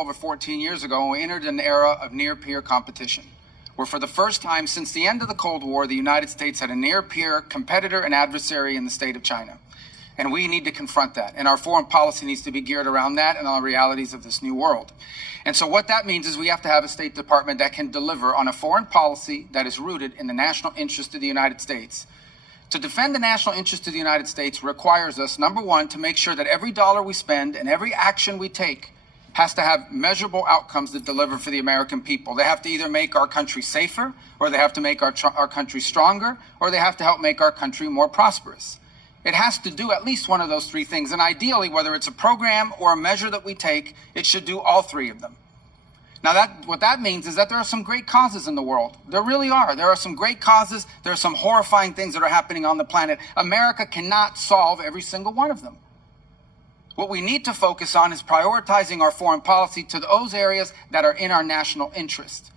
over 14 years ago, we entered an era of near-peer competition, where for the first time since the end of the Cold War, the United States had a near-peer competitor and adversary in the state of China. And we need to confront that. And our foreign policy needs to be geared around that and on the realities of this new world. And so what that means is we have to have a State Department that can deliver on a foreign policy that is rooted in the national interest of the United States. To defend the national interest of the United States requires us, number one, to make sure that every dollar we spend and every action we take has to have measurable outcomes that deliver for the American people. They have to either make our country safer, or they have to make our country stronger, or they have to help make our country more prosperous. It has to do at least one of those three things. And ideally, whether it's a program or a measure that we take, it should do all three of them. Now, what that means is that there are some great causes in the world. There really are. There are some great causes. There are some horrifying things that are happening on the planet. America cannot solve every single one of them. What we need to focus on is prioritizing our foreign policy to those areas that are in our national interest.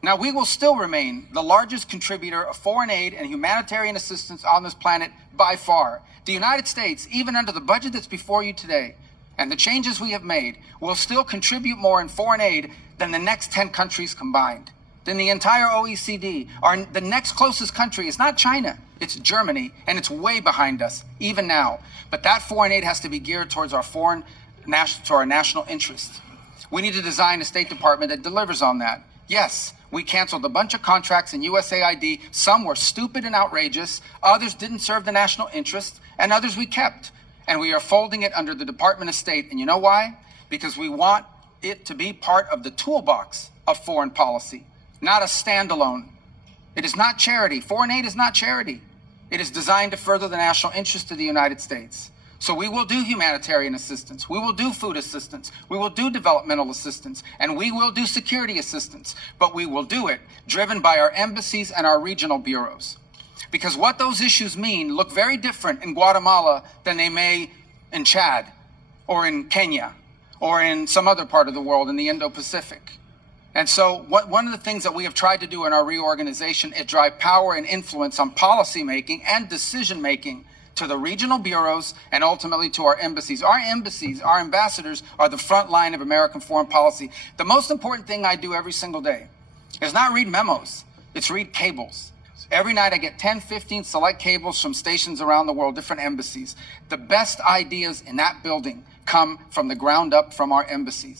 Now, we will still remain the largest contributor of foreign aid and humanitarian assistance on this planet by far. The United States, even under the budget that's before you today, and the changes we have made, will still contribute more in foreign aid than the next 10 countries combined, than the entire OECD. The next closest country is not China, it's Germany, and it's way behind us, even now. But that foreign aid has to be geared towards our national interest. We need to design a State Department that delivers on that. Yes, we canceled a bunch of contracts in USAID. Some were stupid and outrageous, others didn't serve the national interest, and others we kept. And we are folding it under the Department of State. And you know why? Because we want it to be part of the toolbox of foreign policy, not a standalone. It is not charity. Foreign aid is not charity. It is designed to further the national interest of the United States. So we will do humanitarian assistance. We will do food assistance. We will do developmental assistance. And we will do security assistance. But we will do it driven by our embassies and our regional bureaus. Because what those issues mean look very different in Guatemala than they may in Chad or in Kenya or in some other part of the world in the Indo-Pacific. And so one of the things that we have tried to do in our reorganization is drive power and influence on policymaking and decision-making to the regional bureaus and ultimately to our embassies. Our embassies, our ambassadors, are the front line of American foreign policy. The most important thing I do every single day is not read memos, it's read cables. Every night I get 10, 15 select cables from stations around the world, different embassies. The best ideas in that building come from the ground up from our embassies.